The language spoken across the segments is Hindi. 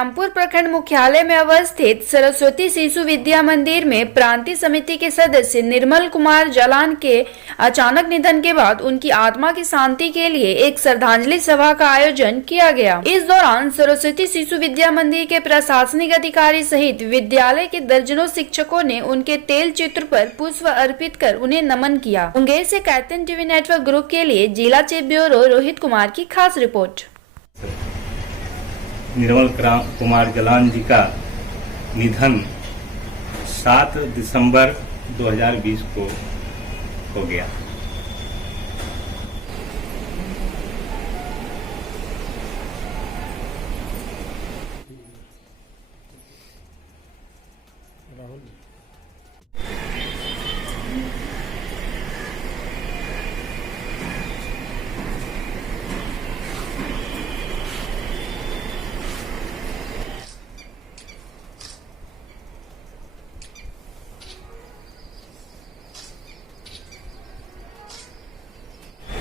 रामपुर प्रखंड मुख्यालय में अवस्थित सरस्वती शिशु विद्या मंदिर में प्रांतीय समिति के सदस्य निर्मल कुमार जालान के अचानक निधन के बाद उनकी आत्मा की शांति के लिए एक श्रद्धांजलि सभा का आयोजन किया गया। इस दौरान सरस्वती शिशु विद्या मंदिर के प्रशासनिक अधिकारी सहित विद्यालय के दर्जनों शिक्षकों ने उनके तेल चित्र पर पुष्प अर्पित कर उन्हें नमन किया। मुंगेर से कैप्टन टीवी नेटवर्क ग्रुप के लिए जिला चीफ ब्यूरो रोहित कुमार की खास रिपोर्ट। निर्मल कुमार जालान जी का निधन 7 दिसंबर 2020 को हो गया।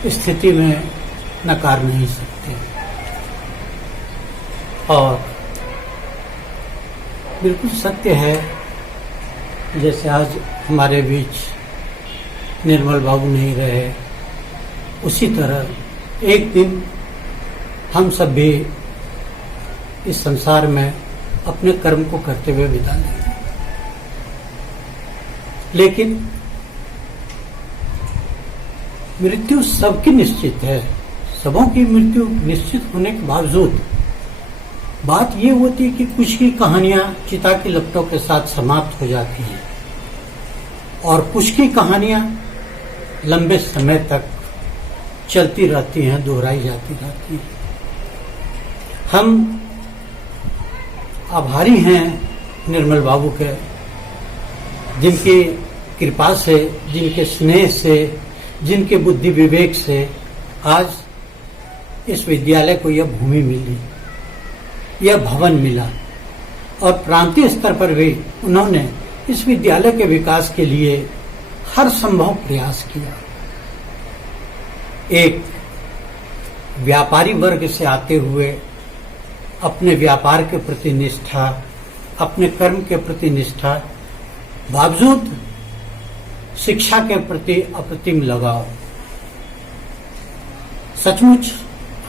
स्थिति में नकार नहीं सकते और बिल्कुल सत्य है, जैसे आज हमारे बीच निर्मल बाबू नहीं रहे, उसी तरह एक दिन हम सब भी इस संसार में अपने कर्म को करते हुए बिता लेंगे। लेकिन मृत्यु सबकी निश्चित है, सबों की मृत्यु निश्चित होने के बावजूद बात ये होती है कि कुछ की कहानियां चिता की लपटों के साथ समाप्त हो जाती हैं और कुछ की कहानियां लंबे समय तक चलती रहती हैं, दोहराई जाती रहती हैं। हम आभारी हैं निर्मल बाबू के, जिनकी कृपा से, जिनके स्नेह से, जिनके बुद्धि विवेक से आज इस विद्यालय को यह भूमि मिली, यह भवन मिला और प्रांतीय स्तर पर भी उन्होंने इस विद्यालय के विकास के लिए हर संभव प्रयास किया। एक व्यापारी वर्ग से आते हुए अपने व्यापार के प्रति निष्ठा, अपने कर्म के प्रति निष्ठा, बावजूद शिक्षा के प्रति अप्रतिम लगाव। सचमुच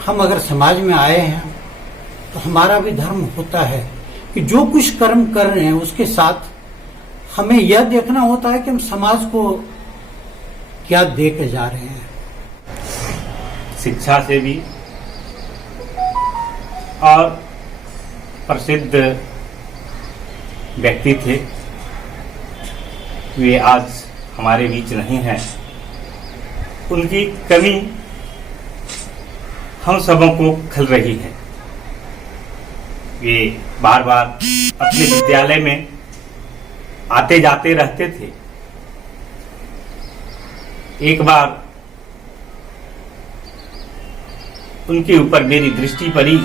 हम अगर समाज में आए हैं तो हमारा भी धर्म होता है कि जो कुछ कर्म कर रहे हैं उसके साथ हमें यह देखना होता है कि हम समाज को क्या दे के जा रहे हैं। शिक्षा से भी और प्रसिद्ध व्यक्ति थे, वे आज हमारे बीच नहीं है। उनकी कमी हम सबों को खल रही है। वे बार बार अपने विद्यालय में आते जाते रहते थे। एक बार उनके ऊपर मेरी दृष्टि पड़ी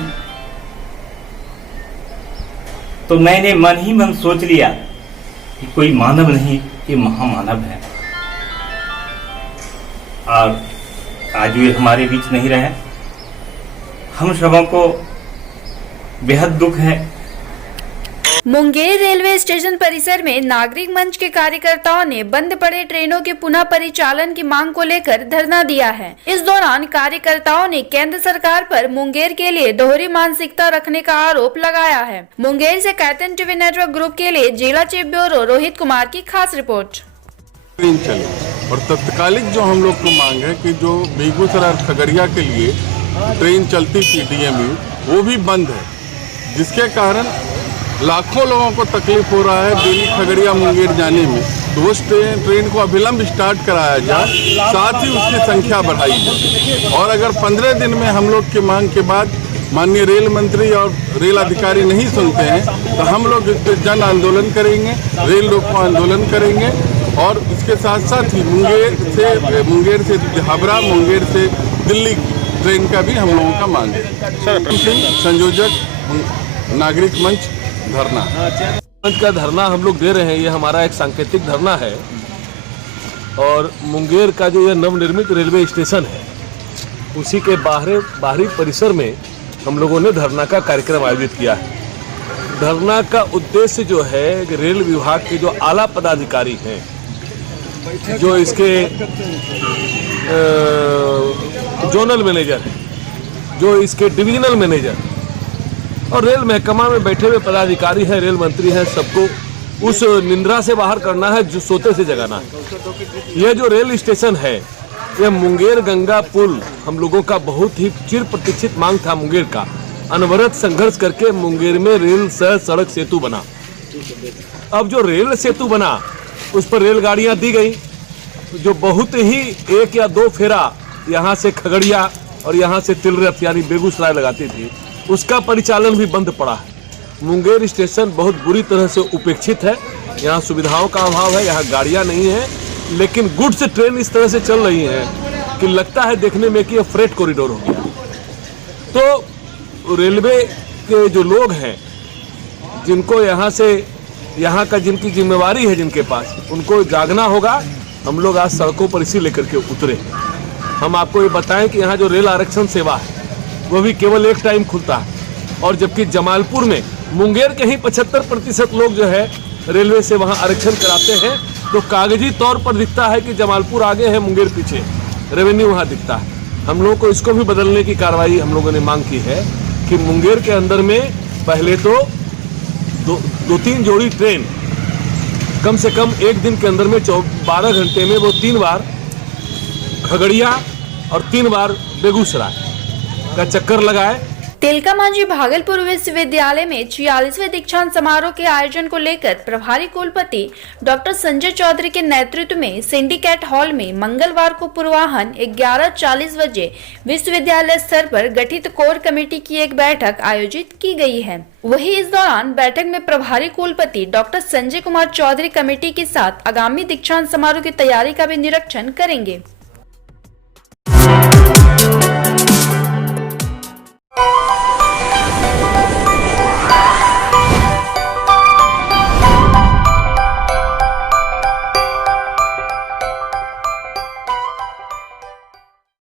तो मैंने मन ही मन सोच लिया कि कोई मानव नहीं, ये महामानव है। और आज वे हमारे बीच नहीं रहे। हम सबों को बेहद दुख है। मुंगेर रेलवे स्टेशन परिसर में नागरिक मंच के कार्यकर्ताओं ने बंद पड़े ट्रेनों के पुनः परिचालन की मांग को लेकर धरना दिया है। इस दौरान कार्यकर्ताओं ने केंद्र सरकार पर मुंगेर के लिए दोहरी मानसिकता रखने का आरोप लगाया है। मुंगेर से कैप्टन टीवी नेटवर्क ग्रुप के लिए जिला चीफ ब्यूरो रोहित कुमार की खास रिपोर्ट। ट्रेन चले और तत्कालिक जो हम लोग को मांग है कि जो बेगूसराय और खगड़िया के लिए ट्रेन चलती थी DMU, वो भी बंद है, जिसके कारण लाखों लोगों को तकलीफ हो रहा है दिल्ली खगड़िया मुंगेर जाने में। तो उस ट्रेन को अविलंब स्टार्ट कराया जाए, साथ ही उसकी संख्या बढ़ाई जाए। और अगर 15 दिन में हम लोग की मांग के बाद माननीय रेल मंत्री और रेल अधिकारी नहीं सुनते हैं तो हम लोग इस पर जन आंदोलन करेंगे, रेल रोको आंदोलन करेंगे। और इसके साथ साथ ही मुंगेर से हावड़ा, मुंगेर से दिल्ली की ट्रेन का भी हम लोगों का मांग है। संयोजक नागरिक मंच धरना। मंच का धरना हम लोग दे रहे हैं, ये हमारा एक सांकेतिक धरना है। और मुंगेर का जो यह नवनिर्मित रेलवे स्टेशन है, उसी के बाहरी परिसर में हम लोगों ने धरना का कार्यक्रम आयोजित किया है। धरना का उद्देश्य जो है कि रेल विभाग के जो आला पदाधिकारी हैं, जो इसके जोनल मैनेजर हैं, जो इसके डिविजनल मैनेजर और रेल महकमा में बैठे हुए पदाधिकारी हैं, रेल मंत्री हैं, सबको उस निंद्रा से बाहर करना है जो सोते से जगाना है। यह जो रेल स्टेशन है, यह मुंगेर गंगा पुल हम लोगों का बहुत ही चिर प्रतीक्षित मांग था। मुंगेर का अनवरत संघर्ष करके मुंगेर में रेल सह सड़क सेतु बना। अब जो रेल सेतु बना उस पर रेलगाड़ियां दी गई, जो बहुत ही 1 या 2 फेरा यहाँ से खगड़िया और यहाँ से तिलरथ यानी बेगूसराय लगाती थी, उसका परिचालन भी बंद पड़ा है। मुंगेर स्टेशन बहुत बुरी तरह से उपेक्षित है। यहाँ सुविधाओं का अभाव है, यहाँ गाड़ियाँ नहीं है, लेकिन गुड्स ट्रेन इस तरह से चल रही है कि लगता है देखने में कि यह फ्रेट कॉरिडोर हो गया। तो रेलवे के जो लोग हैं, जिनको यहाँ का जिनकी जिम्मेवारी है, जिनके पास, उनको जागना होगा। हम लोग आज सड़कों पर इसी लेकर के उतरे। हम आपको ये बताएं कि यहाँ जो रेल आरक्षण सेवा है वो भी केवल एक टाइम खुलता है, और जबकि जमालपुर में मुंगेर के ही 75% लोग जो है रेलवे से वहाँ आरक्षण कराते हैं। तो कागजी तौर पर दिखता है कि जमालपुर आगे है, मुंगेर पीछे, रेवेन्यू वहाँ दिखता है। हम लोगों को इसको भी बदलने की कार्रवाई हम लोगों ने मांग की है कि मुंगेर के अंदर में पहले तो 2-3 जोड़ी ट्रेन कम से कम एक दिन के अंदर में 12 घंटे में वो 3 बार खगड़िया और 3 बार बेगूसराय का चक्कर लगाए। तिलका मांझी भागलपुर विश्वविद्यालय में 46वें दीक्षांत समारोह के आयोजन को लेकर प्रभारी कुलपति डॉक्टर संजय चौधरी के नेतृत्व में सिंडिकेट हॉल में मंगलवार को पूर्वाह्न 11:40 बजे विश्वविद्यालय स्तर पर गठित कोर कमेटी की एक बैठक आयोजित की गई है। वहीं इस दौरान बैठक में प्रभारी कुलपति डॉक्टर संजय कुमार चौधरी कमेटी के साथ आगामी दीक्षांत समारोह की तैयारी का भी निरीक्षण करेंगे।